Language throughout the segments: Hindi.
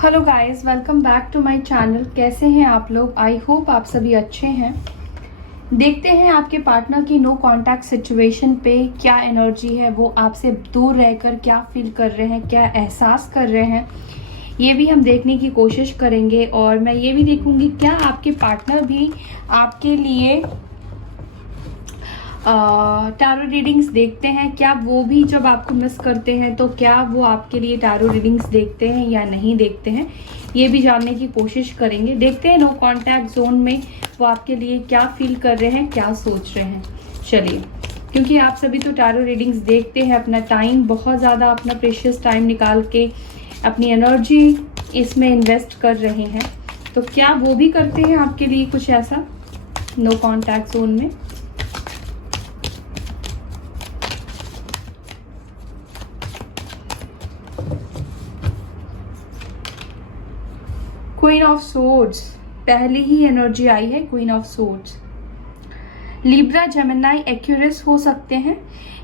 Hello guys, welcome back to my channel. कैसे हैं आप लोग? आई होप आप सभी अच्छे हैं। देखते हैं आपके पार्टनर की नो कांटेक्ट सिचुएशन पे क्या एनर्जी है, वो आपसे दूर रहकर क्या फील कर रहे हैं, क्या एहसास कर रहे हैं, ये भी हम देखने की कोशिश करेंगे। और मैं ये भी देखूंगी क्या आपके पार्टनर भी आपके लिए टैरो रीडिंग्स देखते हैं। क्या वो भी जब आपको मिस करते हैं तो क्या वो आपके लिए टैरो रीडिंग्स देखते हैं या नहीं देखते हैं, ये भी जानने की कोशिश करेंगे। देखते हैं नो कांटेक्ट जोन में वो आपके लिए क्या फील कर रहे हैं, क्या सोच रहे हैं। चलिए, क्योंकि आप सभी तो टैरो रीडिंग्स देखते हैं, अपना टाइम बहुत ज़्यादा, अपना प्रेशियस टाइम निकाल के अपनी एनर्जी इसमें इन्वेस्ट कर रहे हैं, तो क्या वो भी करते हैं आपके लिए कुछ ऐसा नो कांटेक्ट जोन में। क्वीन ऑफ सोर्ड्स, पहली ही एनर्जी आई है queen of swords. Libra, Gemini, Aquarius हो सकते हैं,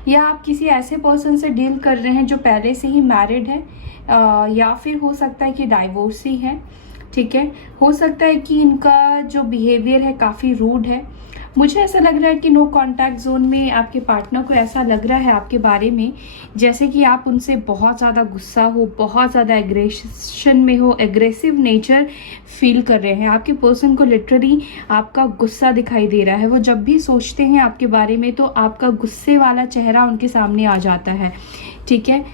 या आप किसी ऐसे पर्सन से डील कर रहे हैं जो पहले से ही मैरिड है, या फिर हो सकता है कि डाइवोर्सी है। ठीक है, हो सकता है कि इनका जो बिहेवियर है काफ़ी रूड है। मुझे ऐसा लग रहा है कि नो कांटेक्ट जोन में आपके पार्टनर को ऐसा लग रहा है आपके बारे में जैसे कि आप उनसे बहुत ज़्यादा गुस्सा हो, बहुत ज़्यादा एग्रेशन में हो, एग्रेसिव नेचर फील कर रहे हैं। आपके पर्सन को लिटरली आपका गुस्सा दिखाई दे रहा है। वो जब भी सोचते हैं आपके बारे में तो आपका गुस्से वाला चेहरा उनके सामने आ जाता है। ठीक है,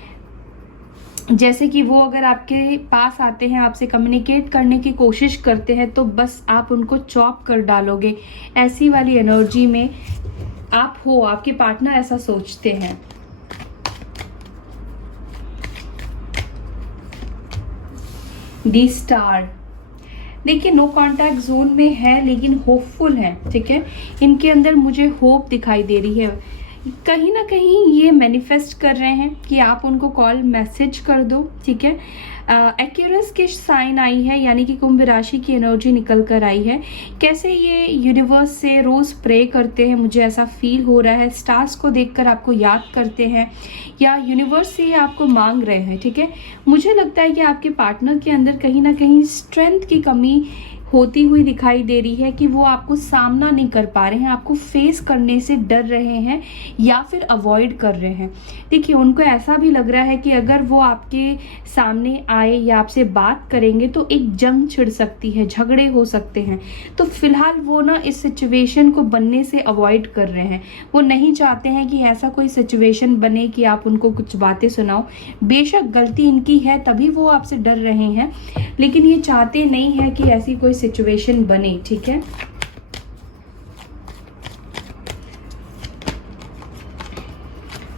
जैसे कि वो अगर आपके पास आते हैं, आपसे कम्युनिकेट करने की कोशिश करते हैं तो बस आप उनको चॉप कर डालोगे, ऐसी वाली एनर्जी में आप हो। आपके पार्टनर ऐसा सोचते हैं। दी स्टार, देखिए नो कांटेक्ट जोन में है लेकिन होपफुल है। ठीक है, इनके अंदर मुझे होप दिखाई दे रही है। कहीं ना कहीं ये मैनिफेस्ट कर रहे हैं कि आप उनको कॉल मैसेज कर दो। ठीक है, एक्यूरस की साइन आई है, यानी कि कुंभ राशि की एनर्जी निकल कर आई है। कैसे ये यूनिवर्स से रोज प्रे करते हैं, मुझे ऐसा फील हो रहा है। स्टार्स को देखकर आपको याद करते हैं या यूनिवर्स से आपको मांग रहे हैं। ठीक है, मुझे लगता है कि आपके पार्टनर के अंदर कहीं ना कहीं स्ट्रेंथ की कमी होती हुई दिखाई दे रही है, कि वो आपको सामना नहीं कर पा रहे हैं, आपको फेस करने से डर रहे हैं या फिर अवॉइड कर रहे हैं। देखिए, उनको ऐसा भी लग रहा है कि अगर वो आपके सामने आए या आपसे बात करेंगे तो एक जंग छिड़ सकती है, झगड़े हो सकते हैं। तो फिलहाल वो ना इस सिचुएशन को बनने से अवॉइड कर रहे हैं। वो नहीं चाहते हैं कि ऐसा कोई सिचुएशन बने कि आप उनको कुछ बातें सुनाओ। बेशक गलती इनकी है तभी वो आपसे डर रहे हैं, लेकिन ये चाहते नहीं है कि ऐसी कोई सिचुएशन बने। ठीक है,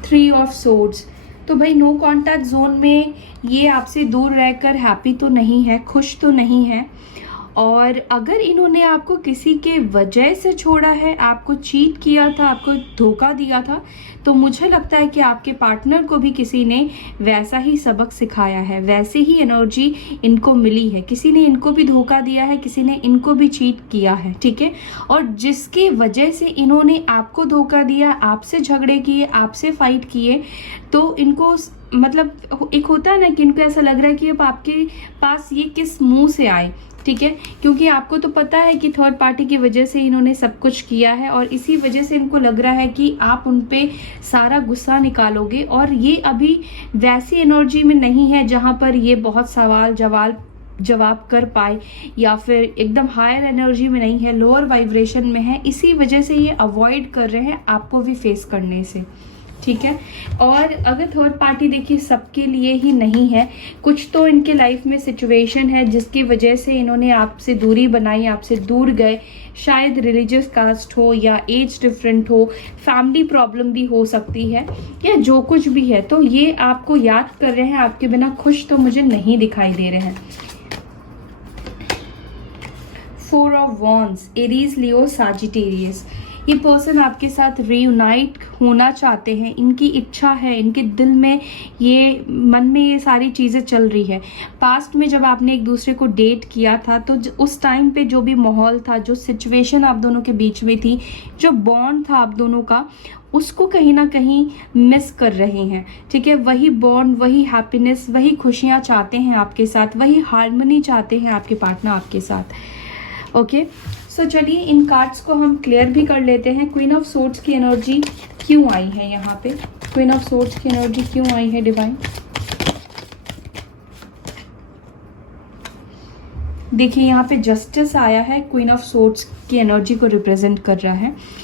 थ्री ऑफ सोर्ड्स, तो भाई नो कांटेक्ट जोन में ये आपसे दूर रहकर हैप्पी तो नहीं है, खुश तो नहीं है। और अगर इन्होंने आपको किसी के वजह से छोड़ा है, आपको चीट किया था, आपको धोखा दिया था, तो मुझे लगता है कि आपके पार्टनर को भी किसी ने वैसा ही सबक सिखाया है, वैसे ही एनर्जी इनको मिली है। किसी ने इनको भी धोखा दिया है, किसी ने इनको भी चीट किया है। ठीक है, और जिसकी वजह से इन्होंने आपको धोखा दिया, आपसे झगड़े किए, आपसे फाइट किए, तो इनको मतलब एक होता है ना कि इनको ऐसा लग रहा है कि अब आपके पास ये किस मुंह से आए। ठीक है, क्योंकि आपको तो पता है कि थर्ड पार्टी की वजह से इन्होंने सब कुछ किया है, और इसी वजह से इनको लग रहा है कि आप उन पे सारा गुस्सा निकालोगे। और ये अभी वैसी एनर्जी में नहीं है जहां पर ये बहुत सवाल जवाब कर पाए, या फिर एकदम हायर एनर्जी में नहीं है, लोअर वाइब्रेशन में है। इसी वजह से ये अवॉइड कर रहे हैं आपको भी फेस करने से। ठीक है, और अगर थर्ड पार्टी देखिए सबके लिए ही नहीं है, कुछ तो इनके लाइफ में सिचुएशन है जिसकी वजह से इन्होंने आपसे दूरी बनाई, आपसे दूर गए। शायद रिलीजियस कास्ट हो या एज डिफरेंट हो, फैमिली प्रॉब्लम भी हो सकती है, या जो कुछ भी है, तो ये आपको याद कर रहे हैं। आपके बिना खुश तो मुझे नहीं दिखाई दे रहे हैं। Four of wands, Aries, Leo, Sagittarius, ये पर्सन आपके साथ रीयूनाइट होना चाहते हैं, इनकी इच्छा है, इनके दिल में ये, मन में ये सारी चीज़ें चल रही है। पास्ट में जब आपने एक दूसरे को डेट किया था तो उस टाइम पे जो भी माहौल था, जो सिचुएशन आप दोनों के बीच में थी, जो बॉन्ड था आप दोनों का, उसको कहीं ना कहीं मिस कर रहे हैं। ठीक है, वही बॉन्ड, वही हैप्पीनेस, वही खुशियाँ चाहते हैं आपके साथ, वही हार्मनी चाहते हैं आपके पार्टनर आपके साथ। ओके, सो चलिए इन कार्ड्स को हम क्लियर भी कर लेते हैं। क्वीन ऑफ सोर्ड्स की एनर्जी क्यों आई है यहाँ पे? क्वीन ऑफ सोर्ड्स की एनर्जी क्यों आई है डिवाइन? देखिए यहाँ पे जस्टिस आया है, क्वीन ऑफ सोर्ड्स की एनर्जी को रिप्रेजेंट कर रहा है।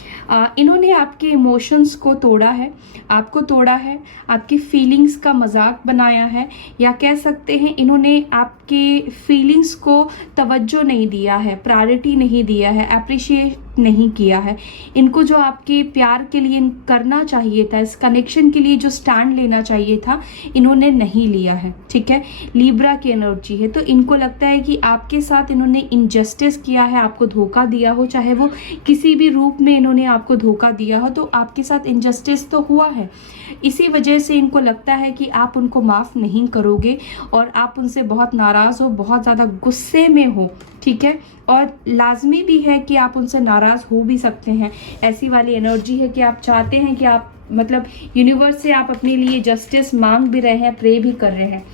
इन्होंने आपके इमोशंस को तोड़ा है, आपको तोड़ा है, आपकी फीलिंग्स का मजाक बनाया है, या कह सकते हैं इन्होंने आपके फीलिंग्स को तवज्जो नहीं दिया है, प्रायोरिटी नहीं दिया है, अप्रिशिएट नहीं किया है। इनको जो आपके प्यार के लिए करना चाहिए था, इस कनेक्शन के लिए जो स्टैंड लेना चाहिए था, इन्होंने नहीं लिया है। ठीक है, लिब्रा की एनर्जी है, तो इनको लगता है कि आपके साथ इन्होंने इनजस्टिस किया है, आपको धोखा दिया हो, चाहे वो किसी भी रूप में इन्होंने आपको धोखा दिया हो, तो आपके साथ इनजस्टिस तो हुआ है। इसी वजह से इनको लगता है कि आप उनको माफ़ नहीं करोगे और आप उनसे बहुत नाराज़ हो, बहुत ज़्यादा गुस्से में हो। ठीक है, और लाजमी भी है कि आप उनसे नाराज़ हो भी सकते हैं। ऐसी वाली एनर्जी है कि आप चाहते हैं कि आप, मतलब यूनिवर्स से आप अपने लिए जस्टिस मांग भी रहे हैं, प्रे भी कर रहे हैं।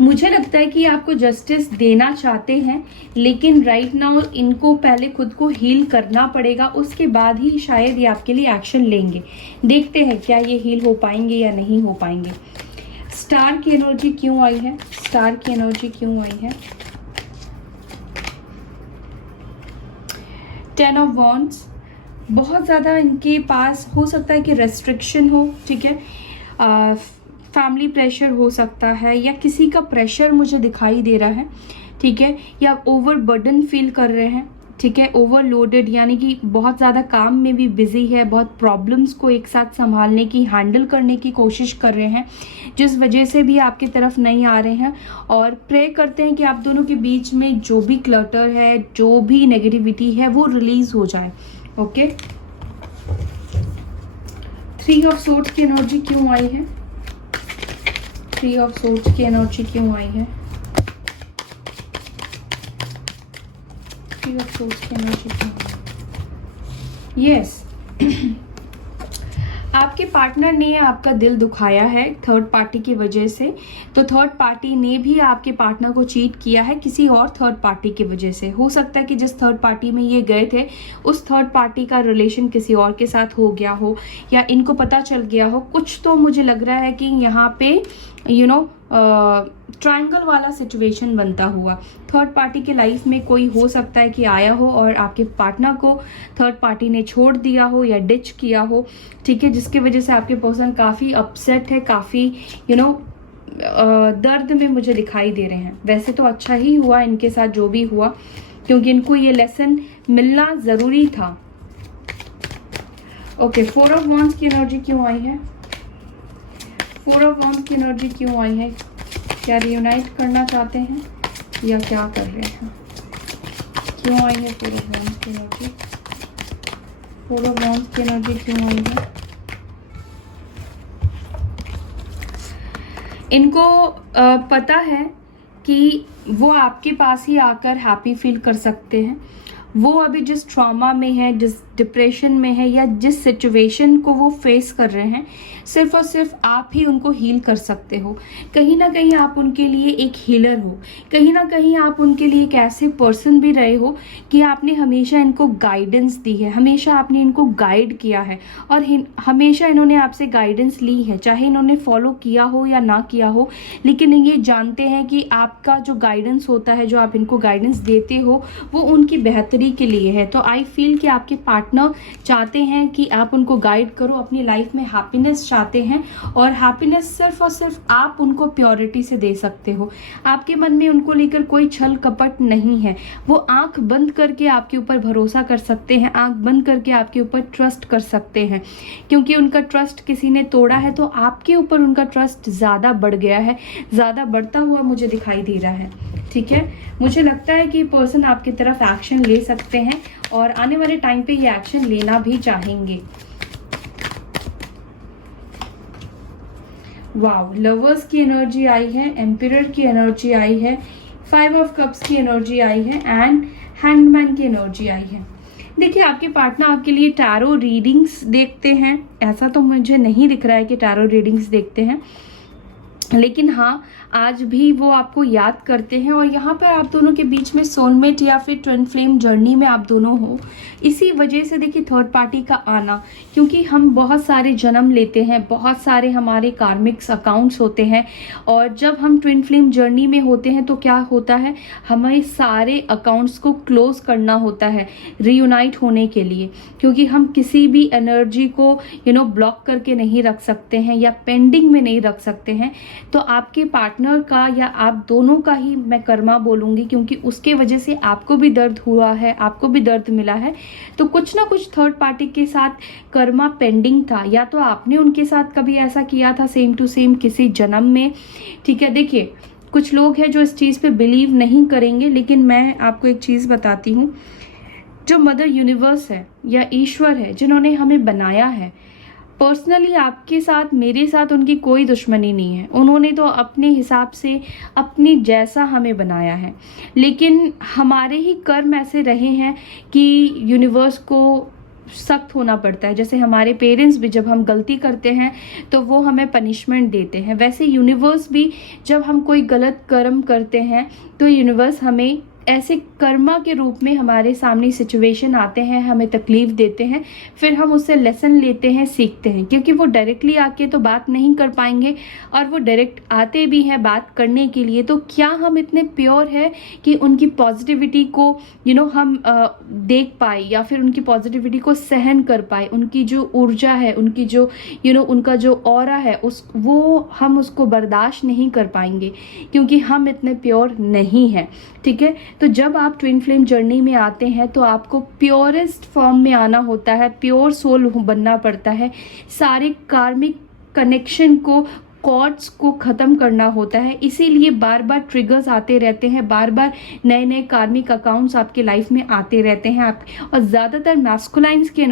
मुझे लगता है कि आपको जस्टिस देना चाहते हैं, लेकिन राइट नाउ इनको पहले खुद को हील करना पड़ेगा, उसके बाद ही शायद ये आपके लिए एक्शन लेंगे। देखते हैं क्या ये हील हो पाएंगे या नहीं हो पाएंगे। स्टार की एनर्जी क्यों आई है? स्टार की एनर्जी क्यों आई है? 10 ऑफ वॉन्ड्स, बहुत ज़्यादा इनके पास हो सकता है कि रेस्ट्रिक्शन हो। ठीक है, फैमिली प्रेशर हो सकता है, या किसी का प्रेशर मुझे दिखाई दे रहा है। ठीक है, या ओवर बर्डन फील कर रहे हैं। ठीक है, ओवरलोडेड, यानी कि बहुत ज़्यादा काम में भी बिजी है, बहुत प्रॉब्लम्स को एक साथ संभालने की, हैंडल करने की कोशिश कर रहे हैं, जिस वजह से भी आपकी तरफ नहीं आ रहे हैं। और प्रे करते हैं कि आप दोनों के बीच में जो भी क्लटर है, जो भी नेगेटिविटी है, वो रिलीज हो जाए। ओके, 3 ऑफ सोर्ड्स की एनर्जी क्यों आई है? 3 ऑफ सोर्ड्स की एनर्जी क्यों आई है? 3 ऑफ सोर्ड्स की एनर्जी क्यों आई? यस, आपके पार्टनर ने आपका दिल दुखाया है थर्ड पार्टी की वजह से। तो थर्ड पार्टी ने भी आपके पार्टनर को चीट किया है किसी और थर्ड पार्टी की वजह से। हो सकता है कि जिस थर्ड पार्टी में ये गए थे, उस थर्ड पार्टी का रिलेशन किसी और के साथ हो गया हो, या इनको पता चल गया हो कुछ। तो मुझे लग रहा है कि यहाँ पे ट्रायंगल वाला सिचुएशन बनता हुआ थर्ड पार्टी के लाइफ में कोई हो सकता है कि आया हो और आपके पार्टनर को थर्ड पार्टी ने छोड़ दिया हो या डिच किया हो। ठीक है, जिसकी वजह से आपके पर्सन काफ़ी अपसेट है, काफ़ी दर्द में मुझे दिखाई दे रहे हैं। वैसे तो अच्छा ही हुआ इनके साथ जो भी हुआ, क्योंकि इनको ये लेसन मिलना ज़रूरी था। ओके, 4 ऑफ वॉन्ड्स की एनर्जी क्यों आई है? 4 ऑफ वॉन्ड्स की एनर्जी क्यों आई है? क्या रियूनाइट करना चाहते हैं या क्या कर रहे हैं? क्यों आई है 4 ऑफ वॉन्ड्स की एनर्जी? 4 ऑफ वॉन्ड्स की एनर्जी क्यों आई है? इनको पता है कि वो आपके पास ही आकर हैप्पी फील कर सकते हैं। वो अभी जिस ट्रॉमा में है, जिस डिप्रेशन में है, या जिस सिचुएशन को वो फेस कर रहे हैं, सिर्फ और सिर्फ आप ही उनको हील कर सकते हो। कहीं ना कहीं आप उनके लिए एक हीलर हो, कहीं ना कहीं आप उनके लिए एक ऐसे पर्सन भी रहे हो कि आपने हमेशा इनको गाइडेंस दी है, हमेशा आपने इनको गाइड किया है, और हमेशा इन्होंने आपसे गाइडेंस ली है, चाहे इन्होंने फॉलो किया हो या ना किया हो। लेकिन ये जानते हैं कि आपका जो गाइडेंस होता है, जो आप इनको गाइडेंस देते हो, वो उनकी बेहतरी के लिए है। तो आई फील कि आपके पार्टनर चाहते हैं कि आप उनको गाइड करो, अपनी लाइफ में हैप्पीनेस चाहते हैं, और हैप्पीनेस सिर्फ और सिर्फ आप उनको प्योरिटी से दे सकते हो। आपके मन में उनको लेकर कोई छल कपट नहीं है। वो आंख बंद करके आपके ऊपर भरोसा कर सकते हैं, आंख बंद करके आपके ऊपर ट्रस्ट कर सकते हैं, क्योंकि उनका ट्रस्ट किसी ने तोड़ा है, तो आपके ऊपर उनका ट्रस्ट ज़्यादा बढ़ गया है, ज़्यादा बढ़ता हुआ मुझे दिखाई दे रहा है। ठीक है, मुझे लगता है कि पर्सन आपकी तरफ एक्शन ले सकते हैं, और आने वाले टाइम पे ये एक्शन लेना भी चाहेंगे। वाओ, लवर्स की एनर्जी आई है, एम्पिरर की एनर्जी आई है, 5 ऑफ कप्स की एनर्जी आई है एंड हैंगमैन की एनर्जी आई है। देखिए, आपके पार्टनर आपके लिए टैरो रीडिंग्स देखते हैं, ऐसा तो मुझे नहीं दिख रहा है कि टैरो रीडिंग्स देखते हैं, लेकिन हाँ, आज भी वो आपको याद करते हैं। और यहाँ पर आप दोनों के बीच में सोलमेट या फिर ट्विन फ्लेम जर्नी में आप दोनों हो। इसी वजह से देखिए थर्ड पार्टी का आना, क्योंकि हम बहुत सारे जन्म लेते हैं, बहुत सारे हमारे कार्मिक्स अकाउंट्स होते हैं, और जब हम ट्विन फ्लेम जर्नी में होते हैं तो क्या होता है, हमें सारे अकाउंट्स को क्लोज करना होता है रीयूनाइट होने के लिए, क्योंकि हम किसी भी एनर्जी को ब्लॉक करके नहीं रख सकते हैं या पेंडिंग में नहीं रख सकते हैं। तो आपके पार्टनर का या आप दोनों का ही मैं कर्मा बोलूँगी, क्योंकि उसके वजह से आपको भी दर्द हुआ है, आपको भी दर्द मिला है। तो कुछ ना कुछ थर्ड पार्टी के साथ कर्मा पेंडिंग था, या तो आपने उनके साथ कभी ऐसा किया था सेम टू सेम किसी जन्म में। ठीक है, देखिए कुछ लोग हैं जो इस चीज़ पे बिलीव नहीं करेंगे, लेकिन मैं आपको एक चीज़ बताती हूँ। जो मदर यूनिवर्स है या ईश्वर है, जिन्होंने हमें बनाया है, पर्सनली आपके साथ, मेरे साथ उनकी कोई दुश्मनी नहीं है। उन्होंने तो अपने हिसाब से अपनी जैसा हमें बनाया है, लेकिन हमारे ही कर्म ऐसे रहे हैं कि यूनिवर्स को सख्त होना पड़ता है। जैसे हमारे पेरेंट्स भी जब हम गलती करते हैं तो वो हमें पनिशमेंट देते हैं, वैसे यूनिवर्स भी जब हम कोई गलत कर्म करते हैं तो यूनिवर्स हमें ऐसे कर्मा के रूप में हमारे सामने सिचुएशन आते हैं, हमें तकलीफ देते हैं, फिर हम उससे लेसन लेते हैं, सीखते हैं। क्योंकि वो डायरेक्टली आके तो बात नहीं कर पाएंगे, और वो डायरेक्ट आते भी हैं बात करने के लिए। तो क्या हम इतने प्योर है कि उनकी पॉजिटिविटी को हम देख पाए, या फिर उनकी पॉजिटिविटी को सहन कर पाए, उनकी जो ऊर्जा है, उनकी जो उनका जो ऑरा है, हम उसको बर्दाश्त नहीं कर पाएंगे, क्योंकि हम इतने प्योर नहीं हैं। ठीक है, तो जब आप ट्विन फ्लेम जर्नी में आते हैं तो आपको प्योरेस्ट फॉर्म में आना होता है, प्योर सोल बनना पड़ता है, सारे कार्मिक कनेक्शन को, कॉर्ड्स को ख़त्म करना होता है। इसीलिए बार बार ट्रिगर्स आते रहते हैं, बार बार नए नए कार्मिक अकाउंट्स आपके लाइफ में आते रहते हैं और ज़्यादातर मैस्कुलाइंस के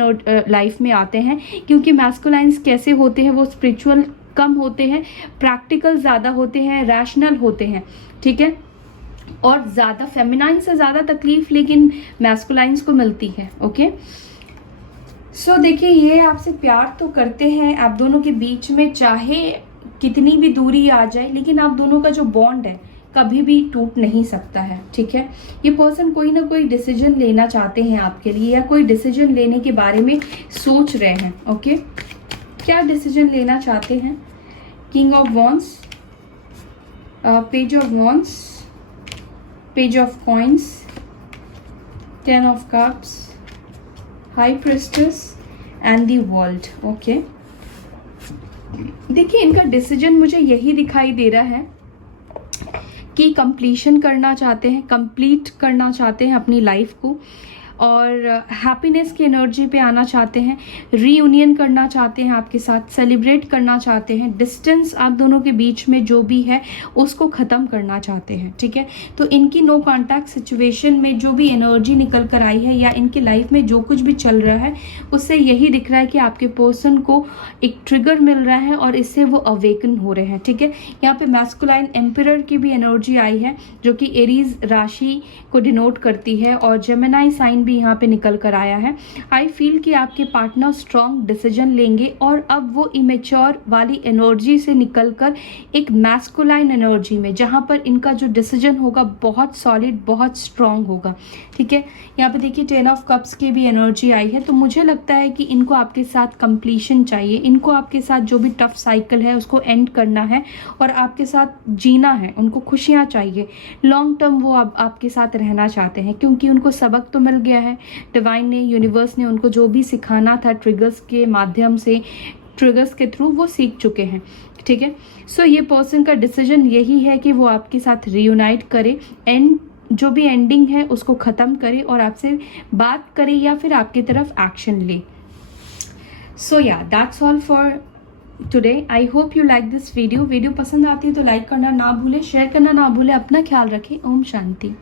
लाइफ में आते हैं, क्योंकि मैस्कुलाइंस कैसे होते हैं, वो स्पिरिचुअल कम होते हैं, प्रैक्टिकल ज़्यादा होते हैं, रैशनल होते हैं। ठीक है, और ज़्यादा फेमिनाइन से ज़्यादा तकलीफ लेकिन मैस्कुलाइंस को मिलती है। ओके, सो देखिए, ये आपसे प्यार तो करते हैं। आप दोनों के बीच में चाहे कितनी भी दूरी आ जाए, लेकिन आप दोनों का जो बॉन्ड है कभी भी टूट नहीं सकता है। ठीक है, ये पर्सन कोई ना कोई डिसीजन लेना चाहते हैं आपके लिए, या कोई डिसीजन लेने के बारे में सोच रहे हैं। ओके, क्या डिसीजन लेना चाहते हैं? King of wands, page of wands, page of coins, 10 of cups, high priestess and the world. Okay, देखिए इनका डिसीजन मुझे यही दिखाई दे रहा है कि कंप्लीशन करना चाहते हैं, कंप्लीट करना चाहते हैं अपनी लाइफ को, और हैप्पीनेस की एनर्जी पे आना चाहते हैं, रीयूनियन करना चाहते हैं आपके साथ, सेलिब्रेट करना चाहते हैं, डिस्टेंस आप दोनों के बीच में जो भी है उसको ख़त्म करना चाहते हैं। ठीक है, तो इनकी नो कॉन्टैक्ट सिचुएशन में जो भी एनर्जी निकल कर आई है, या इनकी लाइफ में जो कुछ भी चल रहा है, उससे यही दिख रहा है कि आपके पर्सन को एक ट्रिगर मिल रहा है और इससे वो अवेकन हो रहे हैं। ठीक है, यहाँ पे मैस्कुलाइन एम्परर की भी एनर्जी आई है, जो कि एरीज राशि को डिनोट करती है, और जेमिनी साइन भी यहाँ पे निकल कर आया है। आई फील कि आपके पार्टनर स्ट्रॉन्ग डिसीजन लेंगे, और अब वो इमेच्योर वाली एनर्जी से निकलकर एक मैस्कुलाइन एनर्जी में, जहाँ पर इनका जो डिसीजन होगा बहुत सॉलिड, बहुत स्ट्रॉन्ग होगा। ठीक है, यहाँ पे देखिए 10 ऑफ कप्स की भी एनर्जी आई है। तो मुझे लगता है कि इनको आपके साथ कंप्लीशन चाहिए, इनको आपके साथ जो भी टफ साइकिल है उसको एंड करना है, और आपके साथ जीना है, उनको खुशियाँ चाहिए, लॉन्ग टर्म वो आपके साथ रहना चाहते हैं, क्योंकि उनको सबक तो मिल गया है। डिवाइन ने, यूनिवर्स ने उनको जो भी सिखाना था ट्रिगर्स के माध्यम से, ट्रिगर्स के थ्रू वो सीख चुके हैं। ठीक है, सो ये पर्सन का डिसीजन यही है कि वो आपके साथ रीयूनाइट करे, एंड जो भी एंडिंग है उसको ख़त्म करे, और आपसे बात करे या फिर आपकी तरफ एक्शन ले। सो या that's all for today. I hope you like this video. Video पसंद आती है तो लाइक करना ना भूले, शेयर करना ना भूले। अपना ख्याल रखें। ओम शांति।